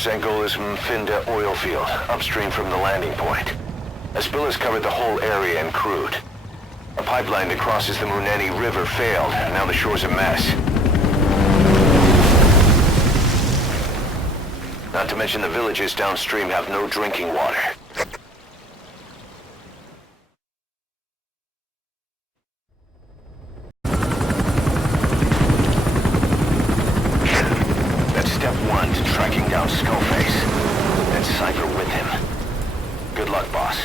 Here's Angola's Mfinda oil field, upstream from the landing point. A spill has covered the whole area in crude. A pipeline that crosses the Muneni River failed, and now the shore's a mess. Not to mention the villages downstream have no drinking water. That's step one to tracking down Skullface. And Cypher with him. Good luck, boss.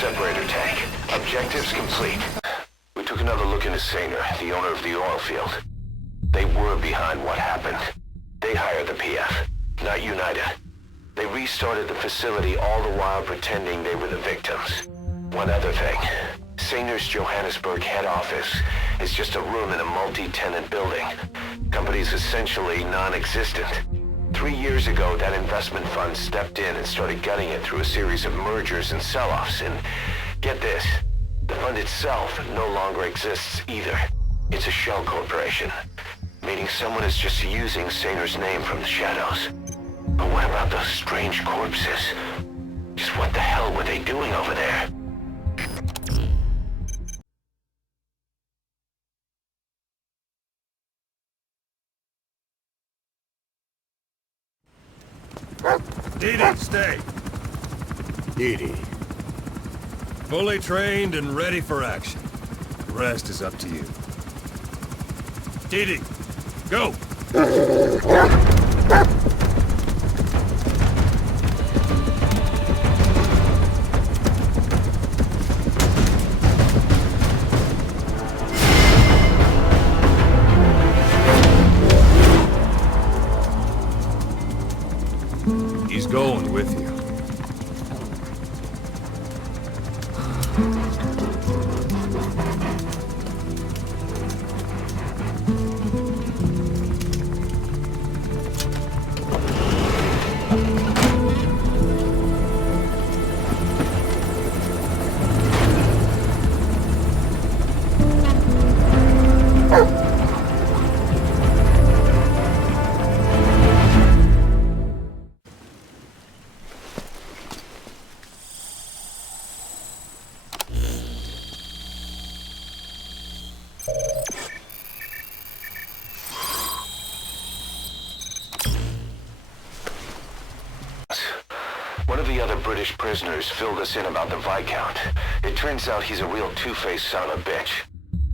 Separator tank. Objectives complete. We took another look into Saner, the owner of the oil field. They were behind what happened. They hired the PF, not UNITA. They restarted the facility all the while pretending they were the victims. One other thing. Saner's Johannesburg head office is just a room in a multi-tenant building. Company's essentially non-existent. 3 years ago, that investment fund stepped in and started gutting it through a series of mergers and sell-offs, and get this, the fund itself no longer exists either. It's a shell corporation, meaning someone is just using Saner's name from the shadows. But what about those strange corpses? Just what the hell were they doing over there? Didi, stay. Didi. Fully trained and ready for action. The rest is up to you. Didi, go! He's going with you. One of the other British prisoners filled us in about the Viscount. It turns out he's a real two-faced son of a bitch.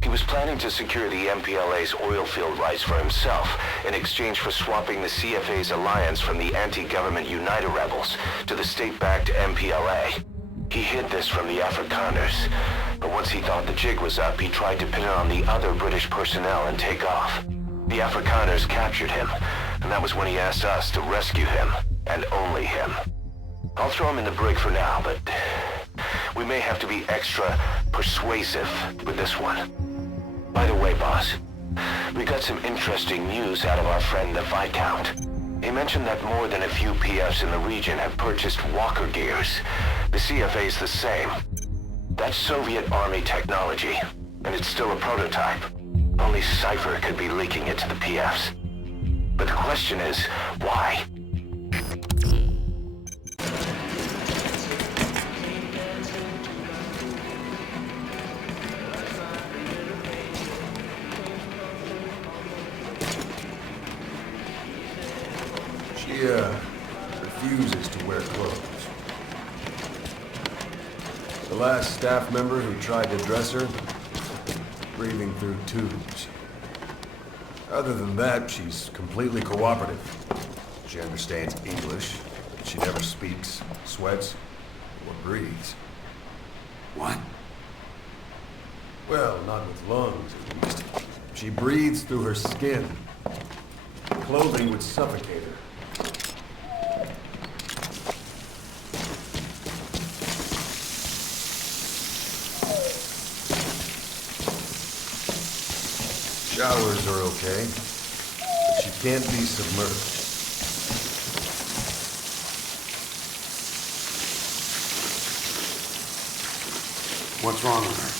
He was planning to secure the MPLA's oil field rights for himself in exchange for swapping the CFA's alliance from the anti-government UNITA rebels to the state-backed MPLA. He hid this from the Afrikaners, but once he thought the jig was up, he tried to pin it on the other British personnel and take off. The Afrikaners captured him, and that was when he asked us to rescue him, and only him. I'll throw him in the brig for now, but we may have to be extra persuasive with this one. By the way, boss, we got some interesting news out of our friend the Viscount. He mentioned that more than a few PFs in the region have purchased walker gears. The CFA's the same. That's Soviet Army technology, and it's still a prototype. Only Cypher could be leaking it to the PFs. But the question is, why? She, refuses to wear clothes. The last staff member who tried to dress her breathing through tubes. Other than that, she's completely cooperative. She understands English, but she never speaks, sweats, or breathes. What? Well, not with lungs, at least. She breathes through her skin. Clothing would suffocate her. Showers are okay, but she can't be submerged. What's wrong with her?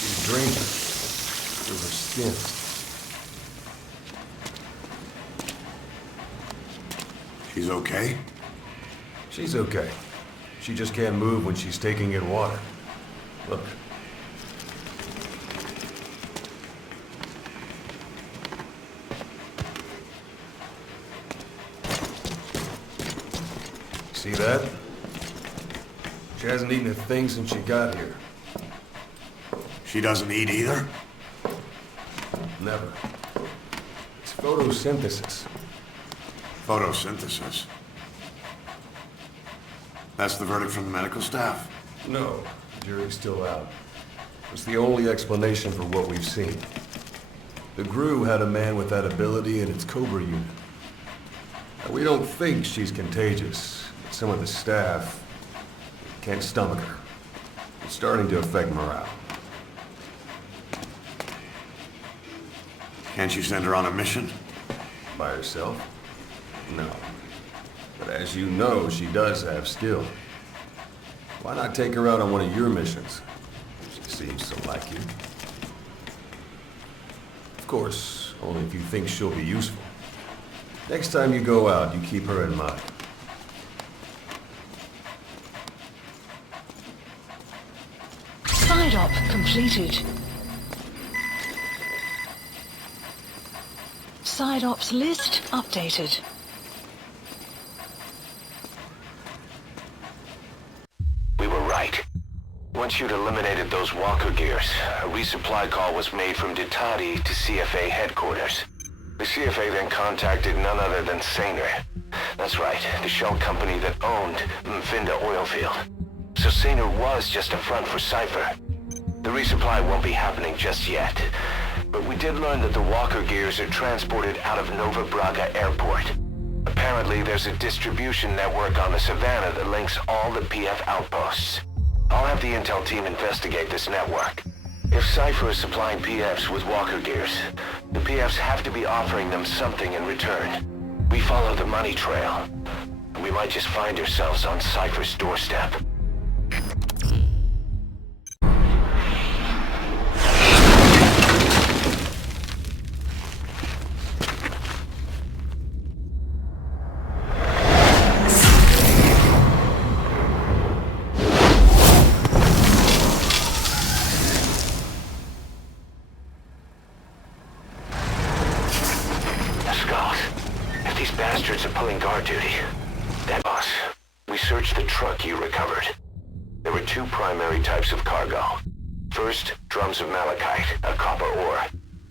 She's draining through her skin. She's okay? She's okay. She just can't move when she's taking in water. Look. See that? She hasn't eaten a thing since she got here. She doesn't eat either? Never. It's photosynthesis. Photosynthesis. That's the verdict from the medical staff? No, the jury's still out. It's the only explanation for what we've seen. The GRU had a man with that ability in its Cobra unit. Now, we don't think she's contagious, but some of the staff can't stomach her. It's starting to affect morale. Can't you send her on a mission? By herself? No. But as you know, she does have skill. Why not take her out on one of your missions? She seems to like you. Of course, only if you think she'll be useful. Next time you go out, you keep her in mind. Side op completed. Side ops list updated. We were right. Once you'd eliminated those walker gears, a resupply call was made from Ditati to CFA headquarters. The CFA then contacted none other than Saner. That's right, the shell company that owned Mfinda Oilfield. So Saner was just a front for Cypher. The resupply won't be happening just yet. But we did learn that the walker gears are transported out of Nova Braga Airport. Apparently, there's a distribution network on the Savannah that links all the PF outposts. I'll have the intel team investigate this network. If Cypher is supplying PFs with walker gears, the PFs have to be offering them something in return. We follow the money trail, and we might just find ourselves on Cypher's doorstep. Bastards are pulling guard duty. That boss, we searched the truck you recovered. There were two primary types of cargo. First, drums of malachite, a copper ore.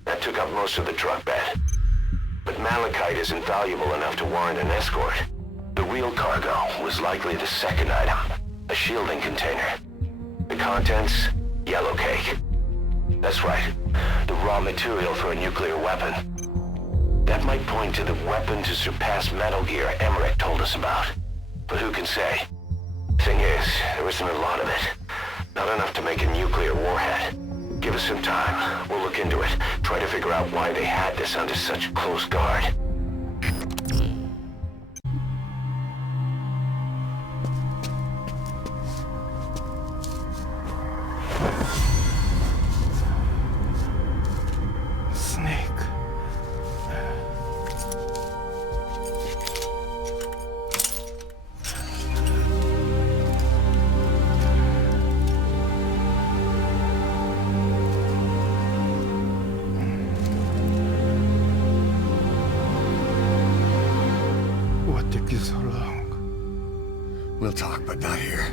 That took up most of the truck bed. But malachite isn't valuable enough to warrant an escort. The real cargo was likely the second item, a shielding container. The contents, yellow cake. That's right, the raw material for a nuclear weapon. That might point to the weapon to surpass Metal Gear Emmerich told us about. But who can say? Thing is, there isn't a lot of it. Not enough to make a nuclear warhead. Give us some time. We'll look into it. Try to figure out why they had this under such close guard. So long. We'll talk, but not here.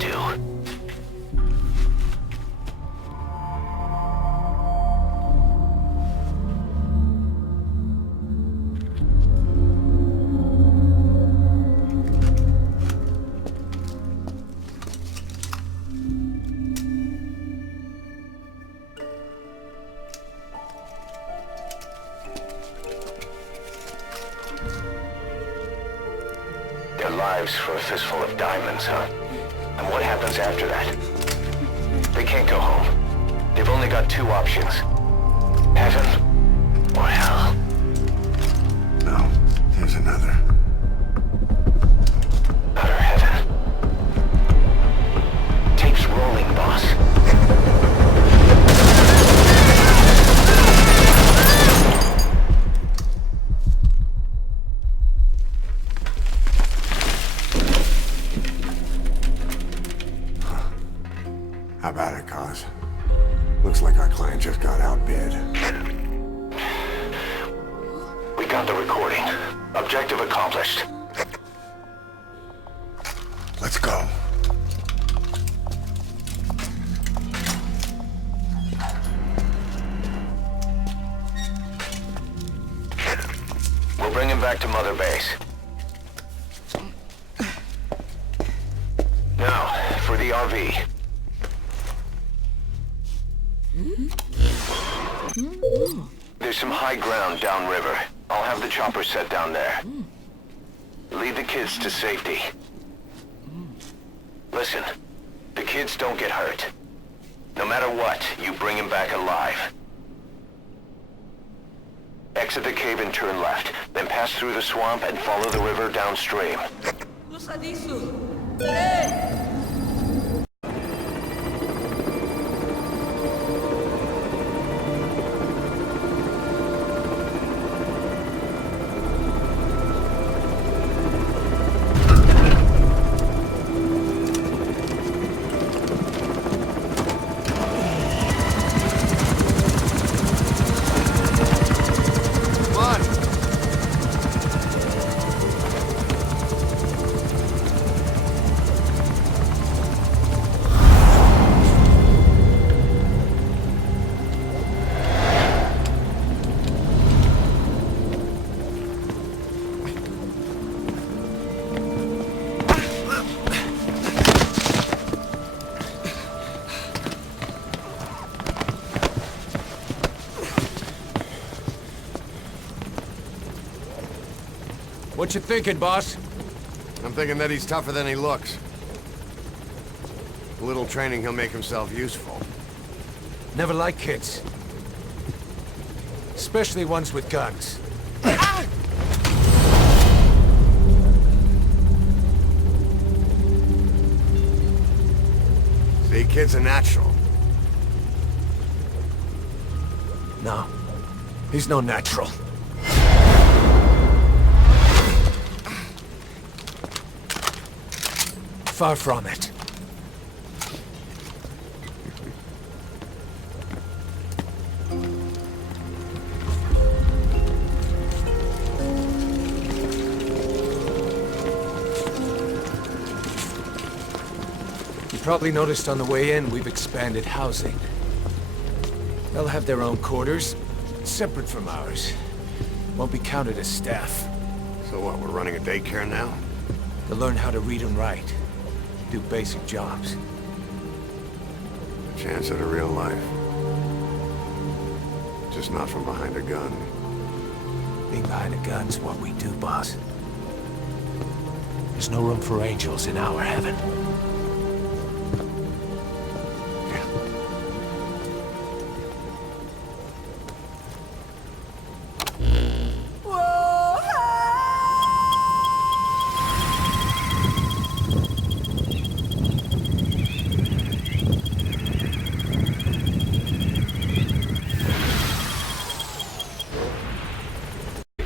to. Their lives for a fistful of diamonds, huh? And what happens after that? They can't go home. They've only got two options. Heaven or hell. No, there's another. Utter heaven. Tape's rolling, boss. How about it, Cos? Looks like our client just got outbid. We got the recording. Objective accomplished. Let's go. We'll bring him back to Mother Base. Now, for the RV. There's some high ground downriver. I'll have the chopper set down there. Lead the kids to safety. Listen, the kids don't get hurt. No matter what, you bring him back alive. Exit the cave and turn left, then pass through the swamp and follow the river downstream. What you thinking, boss? I'm thinking that he's tougher than he looks. A little training, he'll make himself useful. Never like kids. Especially ones with guns. See, kid's a natural. No. He's no natural. Far from it. You probably noticed on the way in, we've expanded housing. They'll have their own quarters, separate from ours. Won't be counted as staff. So what, we're running a daycare now? They'll learn how to read and write. Do basic jobs. A chance at a real life. Just not from behind a gun. Being behind a gun's what we do, boss. There's no room for angels in our heaven.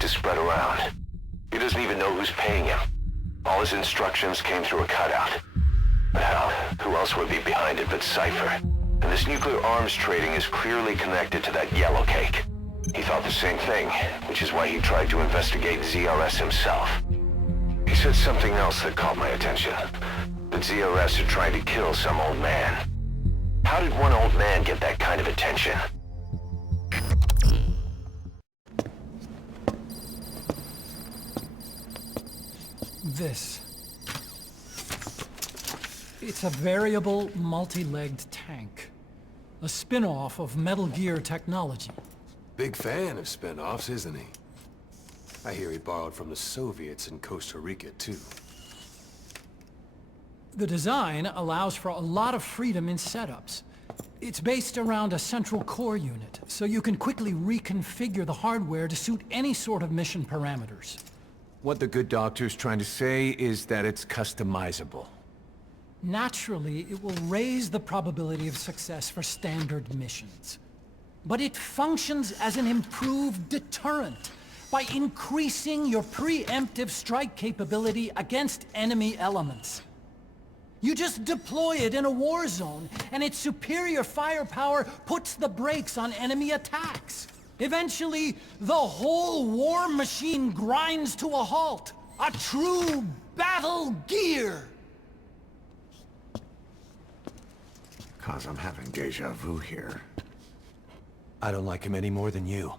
To spread around. He doesn't even know who's paying him. All his instructions came through a cutout. Well, who else would be behind it but Cypher? And this nuclear arms trading is clearly connected to that yellow cake. He thought the same thing, which is why he tried to investigate ZRS himself. He said something else that caught my attention. The ZRS are trying to kill some old man. How did one old man get that kind of attention? This. It's a variable, multi-legged tank. A spin-off of Metal Gear technology. Big fan of spin-offs, isn't he? I hear he borrowed from the Soviets in Costa Rica, too. The design allows for a lot of freedom in setups. It's based around a central core unit, so you can quickly reconfigure the hardware to suit any sort of mission parameters. What the good doctor's trying to say is that it's customizable. Naturally, it will raise the probability of success for standard missions. But it functions as an improved deterrent by increasing your preemptive strike capability against enemy elements. You just deploy it in a war zone, and its superior firepower puts the brakes on enemy attacks. Eventually, the whole war machine grinds to a halt. A true battle gear! Cause I'm having deja vu here. I don't like him any more than you.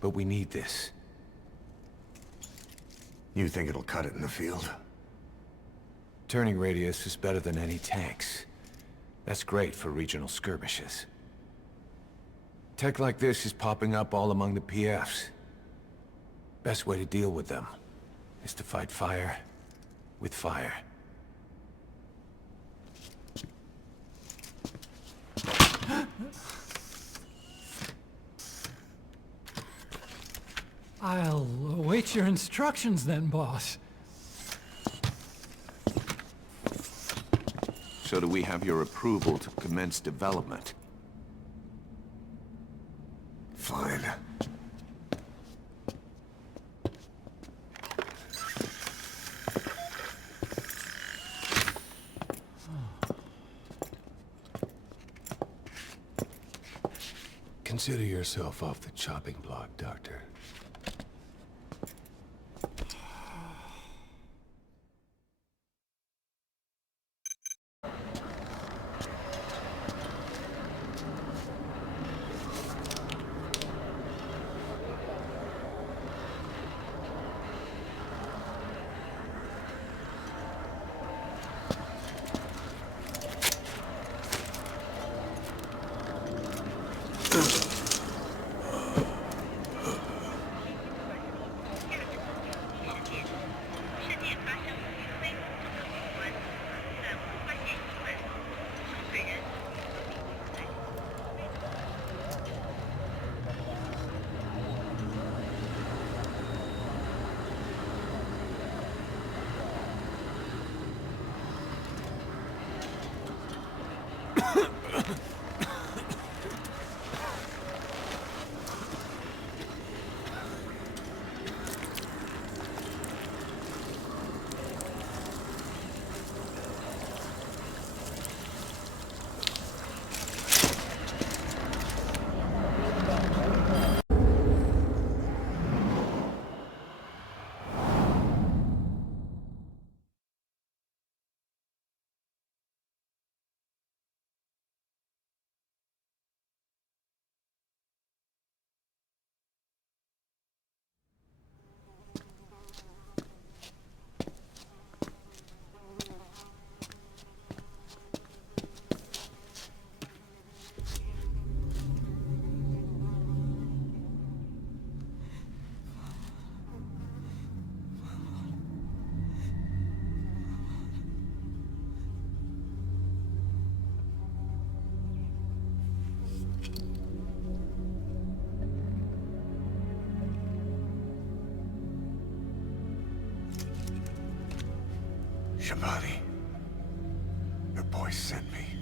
But we need this. You think it'll cut it in the field? Turning radius is better than any tanks. That's great for regional skirmishes. Tech like this is popping up all among the PFs. Best way to deal with them is to fight fire with fire. I'll await your instructions then, boss. So do we have your approval to commence development? Fine. Consider yourself off the chopping block, Doctor. Shabani, your boy sent me.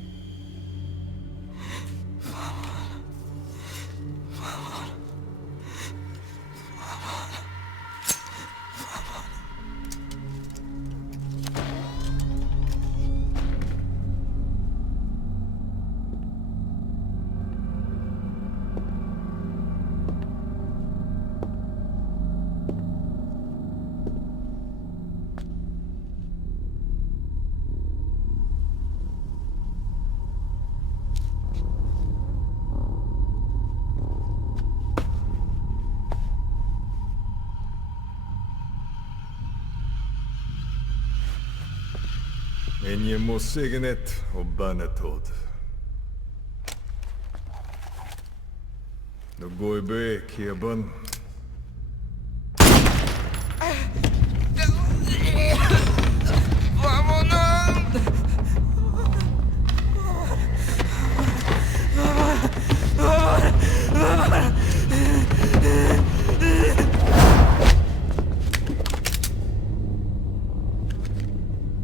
Enje må signet og banetod. No goibe kiabon.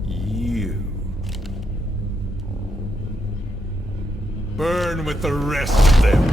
You burn with the rest of them.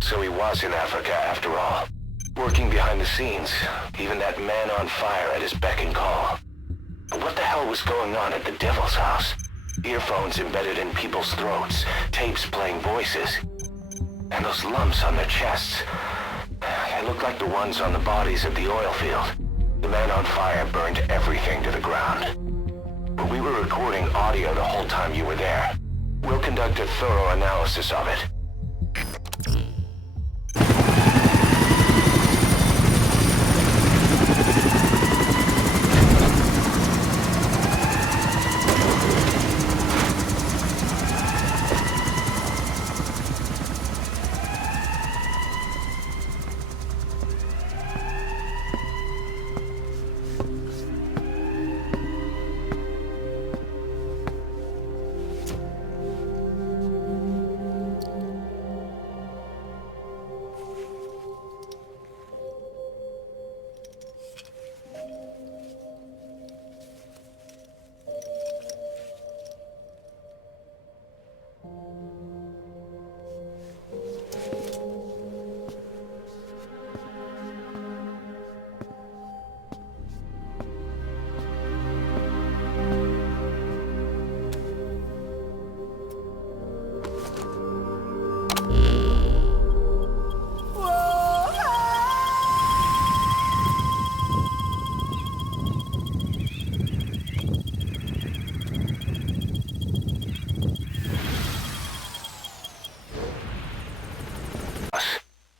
So he was in Africa after all. Working behind the scenes, even that man on fire at his beck and call. But what the hell was going on at the Devil's house? Earphones embedded in people's throats, tapes playing voices. And those lumps on their chests. They looked like the ones on the bodies at the oil field. The man on fire burned everything to the ground. But we were recording audio the whole time you were there. We'll conduct a thorough analysis of it.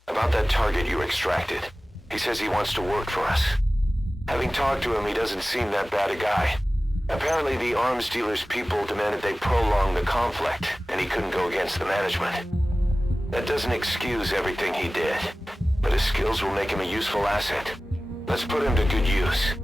About that target you extracted. He says he wants to work for us. Having talked to him, he doesn't seem that bad a guy. Apparently the arms dealer's people demanded they prolong the conflict, and he couldn't go against the management. That doesn't excuse everything he did, but his skills will make him a useful asset. Let's put him to good use.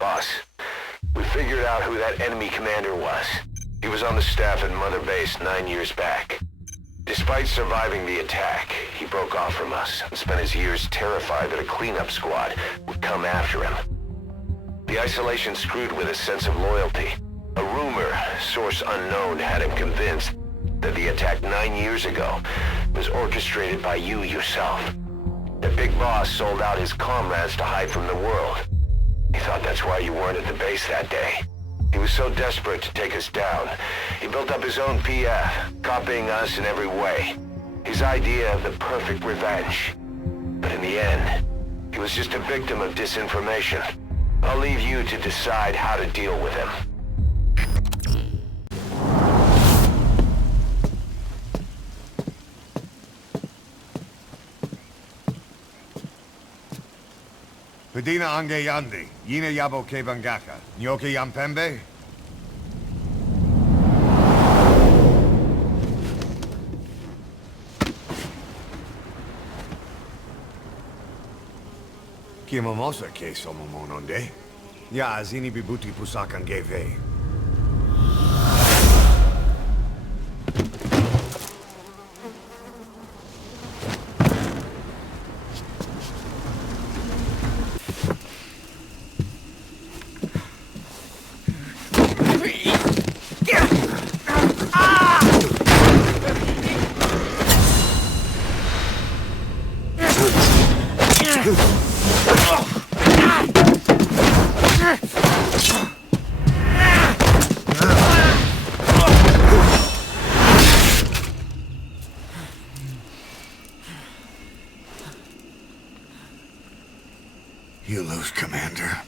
Boss, we figured out who that enemy commander was. He was on the staff at Mother Base 9 years back. Despite surviving the attack, he broke off from us and spent his years terrified that a cleanup squad would come after him. The isolation screwed with his sense of loyalty. A rumor, source unknown, had him convinced that the attack 9 years ago was orchestrated by you yourself. The big boss sold out his comrades to hide from the world. He thought that's why you weren't at the base that day. He was so desperate to take us down, he built up his own PF, copying us in every way. His idea of the perfect revenge. But in the end, he was just a victim of disinformation. I'll leave you to decide how to deal with him. Pedina ange yandi, yina yabo ke bangaka, nyoke yampembe? Kimamosa ke somomononde, ya azini bibuti pusakan geve. You lose, Commander.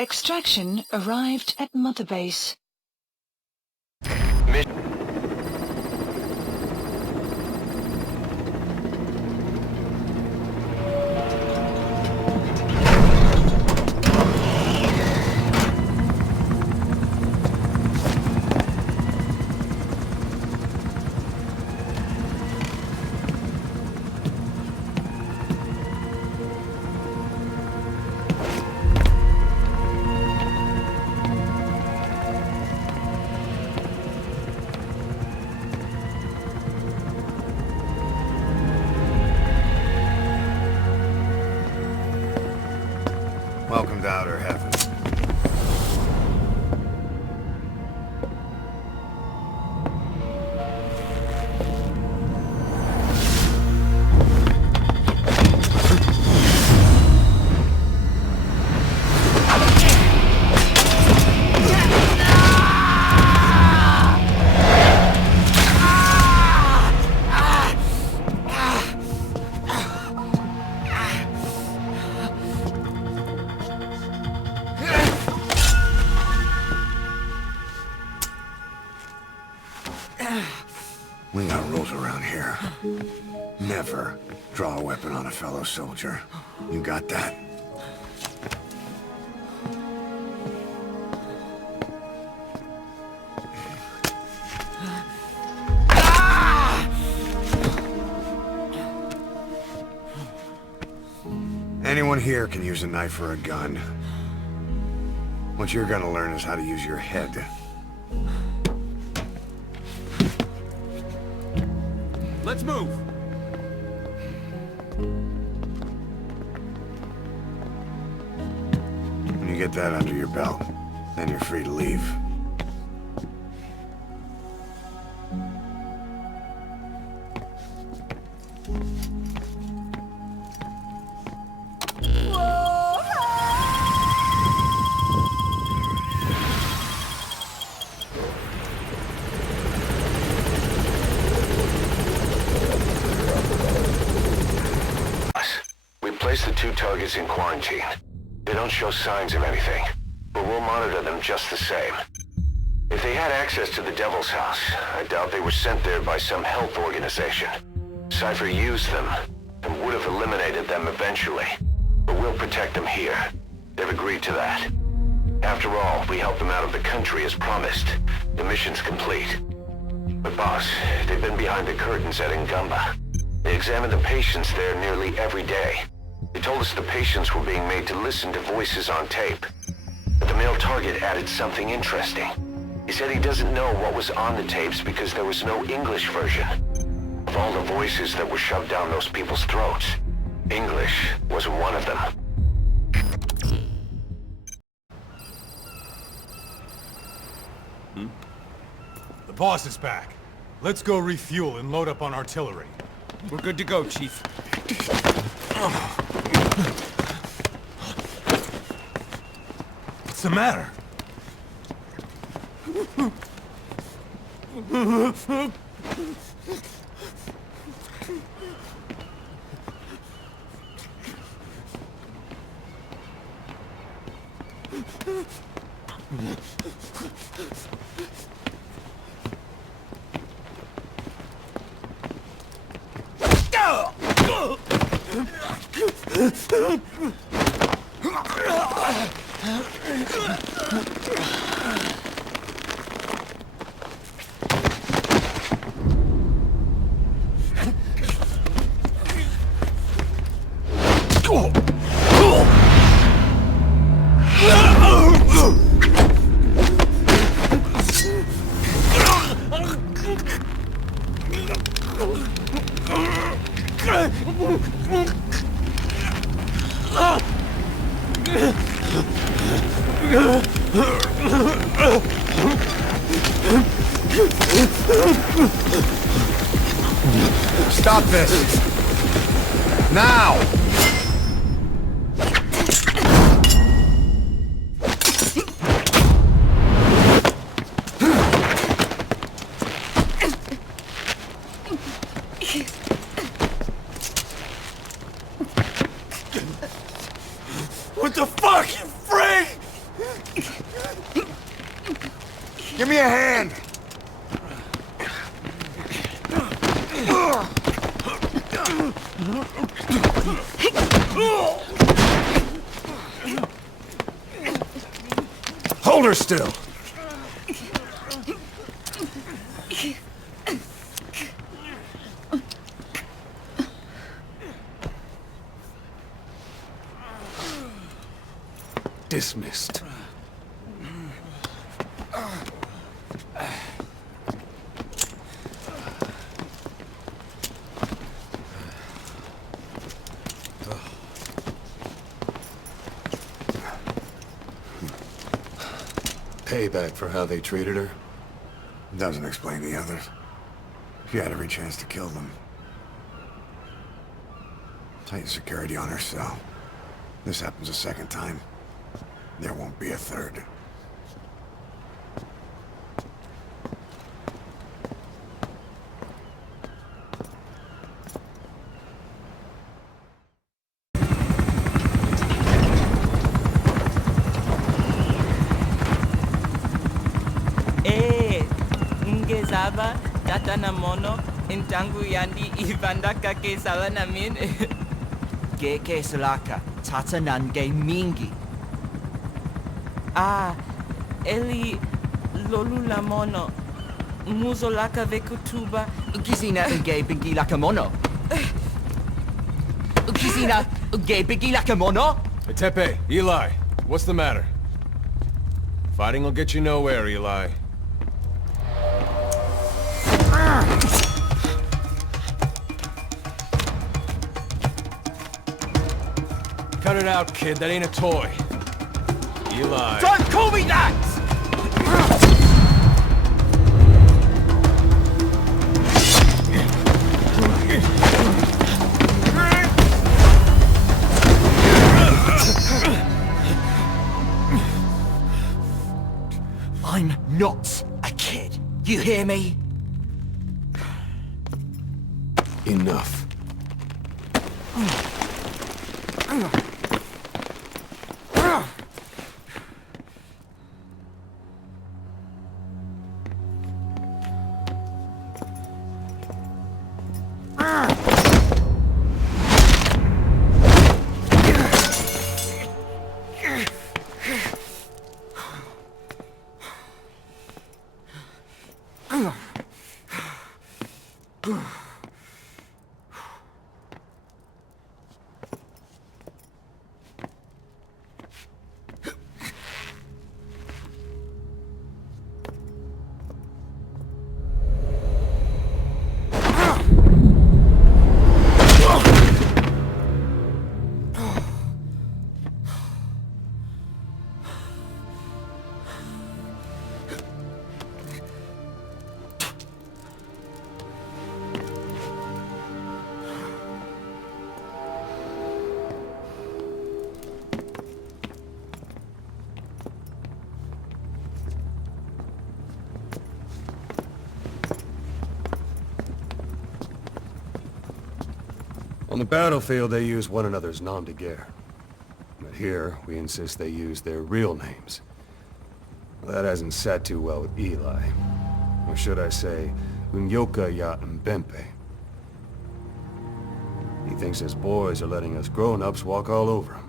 Extraction arrived at Mother Base. Welcome to Outer Heaven. We got rules around here. Never draw a weapon on a fellow soldier. You got that? Anyone here can use a knife or a gun. What you're gonna learn is how to use your head. Let's move! When you get that under your belt, then you're free to leave. The 2 targets in quarantine. They don't show signs of anything, but we'll monitor them just the same. If they had access to the Devil's House, I doubt they were sent there by some health organization. Cypher used them, and would have eliminated them eventually. But we'll protect them here. They've agreed to that. After all, we helped them out of the country as promised. The mission's complete. But boss, they've been behind the curtains at Ngamba. They examine the patients there nearly every day. They told us the patients were being made to listen to voices on tape. But the male target added something interesting. He said he doesn't know what was on the tapes because there was no English version. Of all the voices that were shoved down those people's throats, English was one of them. The boss is back. Let's go refuel and load up on artillery. We're good to go, Chief. What's the matter? Stop this! Now! What the fuck, you freak? Give me a hand! Hold her still! Dismissed. Payback for how they treated her? Doesn't explain the others. She had every chance to kill them. Tighten security on her cell. This happens a second time. There won't be a third. Ngezaba tata na mono intangu yandi ibanda kake sawa namin. Geke salaka tata nange mingi. Ah, eli lolula mono muzo laka vekutuba. Gizina nge bingi laka mono. Kisina, ge bigila kemono? Hey, Tepe, Eli, what's the matter? Fighting will get you nowhere, Eli. Cut it out, kid. That ain't a toy. Eli. Don't call me that! I'm not a kid. You hear me? Enough. On the battlefield, they use one another's nom de guerre. But here, we insist they use their real names. Well, that hasn't sat too well with Eli. Or should I say, Unyoka ya Mbempe. He thinks his boys are letting us grown-ups walk all over him.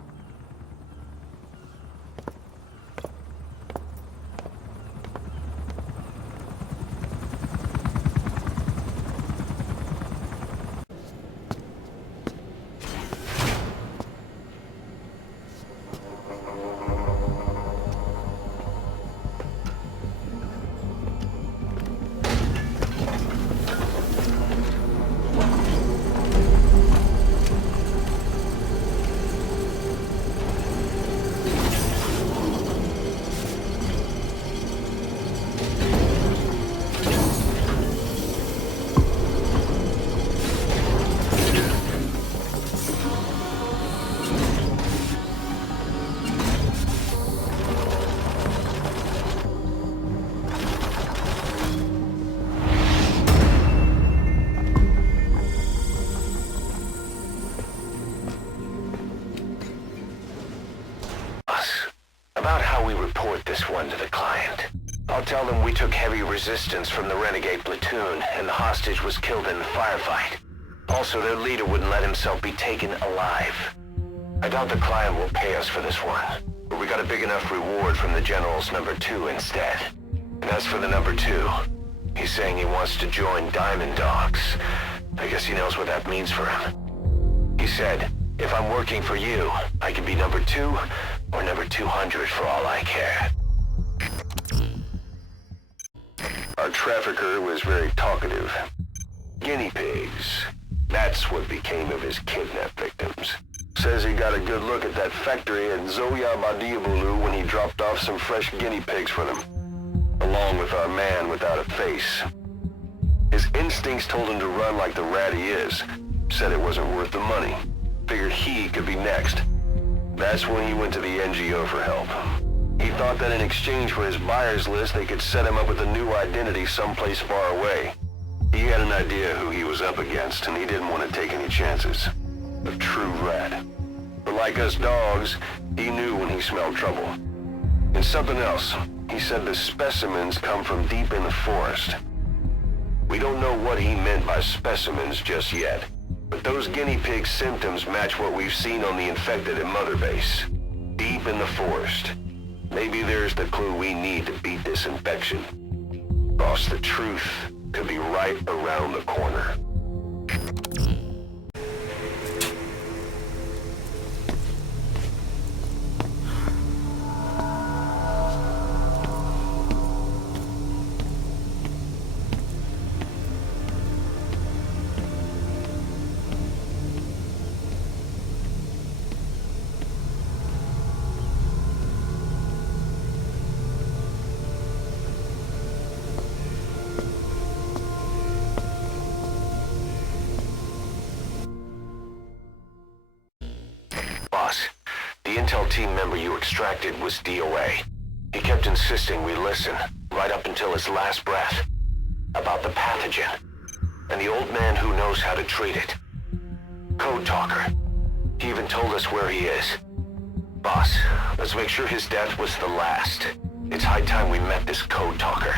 About how we report this one to the client. I'll tell them we took heavy resistance from the renegade platoon, and the hostage was killed in the firefight. Also, their leader wouldn't let himself be taken alive. I doubt the client will pay us for this one, but we got a big enough reward from the General's number 2 instead. And as for the number 2, he's saying he wants to join Diamond Dogs. I guess he knows what that means for him. He said, if I'm working for you, I can be number 2 or number 200 for all I care. Our trafficker was very talkative. Guinea pigs. That's what became of his kidnapped victims. Says he got a good look at that factory at Zoya Badiabulu when he dropped off some fresh guinea pigs for them, along with our man without a face. His instincts told him to run like the rat he is. Said it wasn't worth the money. Figured he could be next. That's when he went to the NGO for help. He thought that in exchange for his buyer's list, they could set him up with a new identity someplace far away. He had an idea who he was up against, and he didn't want to take any chances. A true rat. But like us dogs, he knew when he smelled trouble. And something else. He said the specimens come from deep in the forest. We don't know what he meant by specimens just yet. But those guinea pig symptoms match what we've seen on the infected at Mother Base. Deep in the forest. Maybe there's the clue we need to beat this infection. Boss, the truth could be right around the corner. team member you extracted was DOA. He kept insisting we listen, right up until his last breath, about the pathogen, and the old man who knows how to treat it. Code Talker. He even told us where he is. Boss, let's make sure his death was the last. It's high time we met this Code Talker.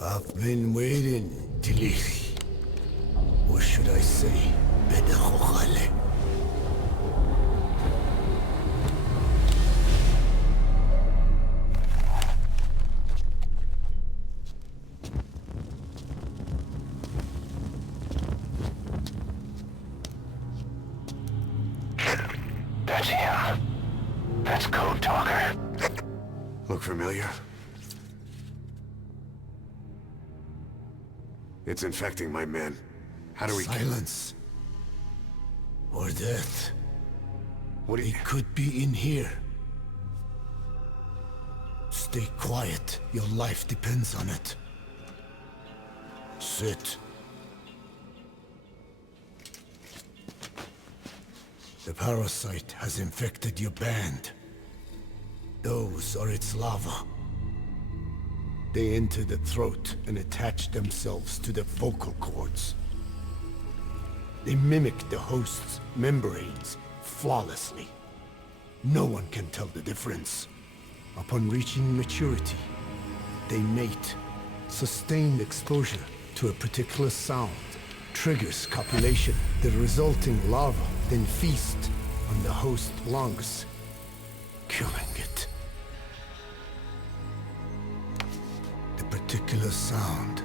I've been waiting, Tilly. Or should I say, Bedahokhale. That's him. That's Code Talker. Look familiar? It's infecting my men. How do we... Silence. Or death. What do you... It could be in here. Stay quiet. Your life depends on it. Sit. The parasite has infected your band. Those are its larvae. They enter the throat and attach themselves to the vocal cords. They mimic the host's membranes flawlessly. No one can tell the difference. Upon reaching maturity, they mate. Sustained exposure to a particular sound triggers copulation. The resulting larva then feast on the host lungs, killing it. The particular sound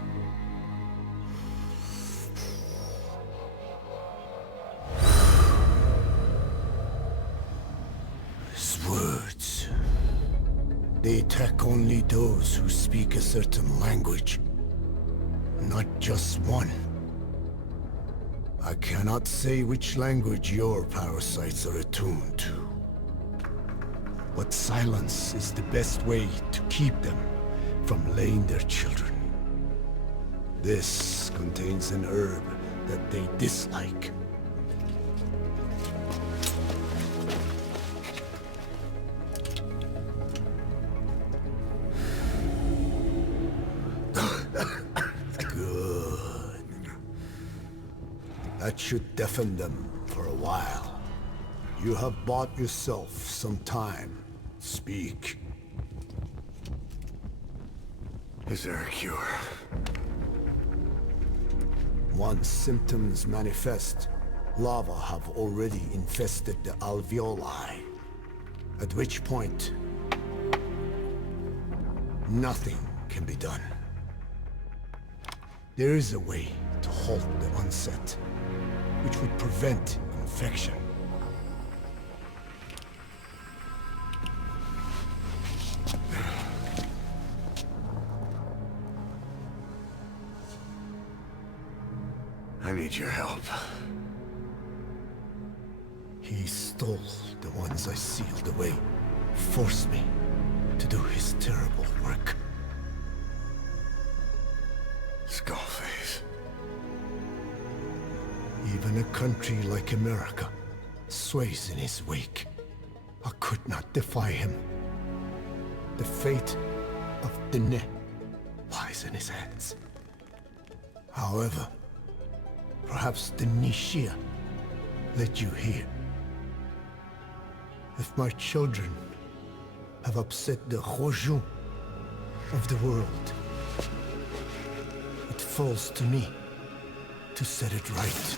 is words. They attack only those who speak a certain language, not just one. I cannot say which language your parasites are attuned to. But silence is the best way to keep them from laying their children. This contains an herb that they dislike. Good. That should deafen them for a while. You have bought yourself some time. Speak. Is there a cure? Once symptoms manifest, larvae have already infested the alveoli. At which point, nothing can be done. There is a way to halt the onset, which would prevent infection. I need your help. He stole the ones I sealed away, forced me to do his terrible work. Skullface. Even a country like America sways in his wake. I could not defy him. The fate of Dene lies in his hands. However, perhaps the Nishia led you here. If my children have upset the Hojun of the world, it falls to me to set it right.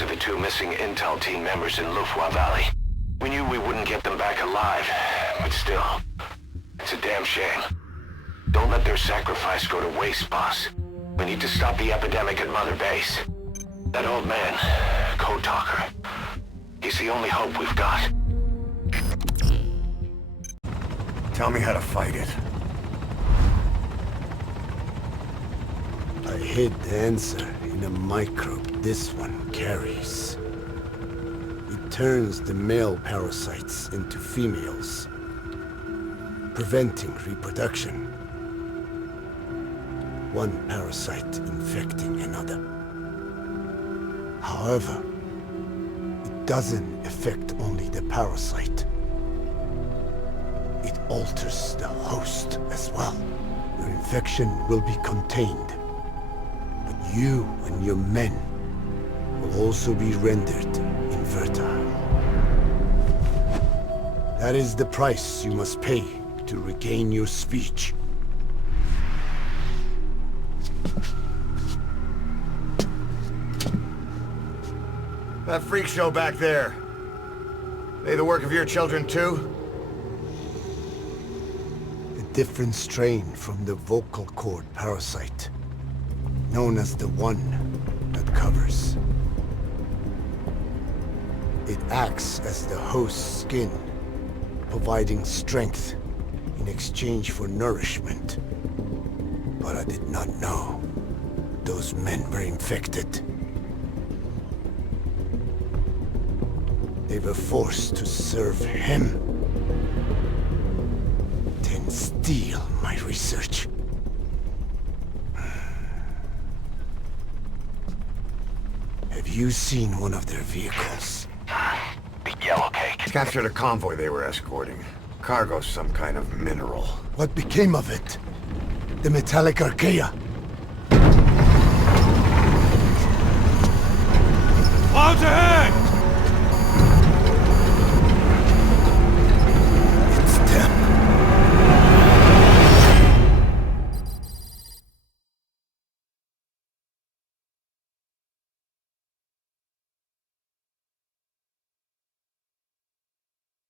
Of the two missing Intel team members in Lufwa Valley. We knew we wouldn't get them back alive, but still, it's a damn shame. Don't let their sacrifice go to waste, boss. We need to stop the epidemic at Mother Base. That old man, Code Talker, he's the only hope we've got. Tell me how to fight it. I hid the answer in a microbe this one carries. It turns the male parasites into females, preventing reproduction. One parasite infecting another. However, it doesn't affect only the parasite. It alters the host as well. Your infection will be contained. You and your men will also be rendered infertile. That is the price you must pay to regain your speech. That freak show back there. They the work of your children too? A different strain from the vocal cord parasite, known as the One that covers. It acts as the host's skin, providing strength in exchange for nourishment. But I did not know those men were infected. They were forced to serve him, then steal my research. Have you seen one of their vehicles? The Yellow Cake. Captured a convoy they were escorting. Cargo's some kind of mineral. What became of it? The metallic archaea?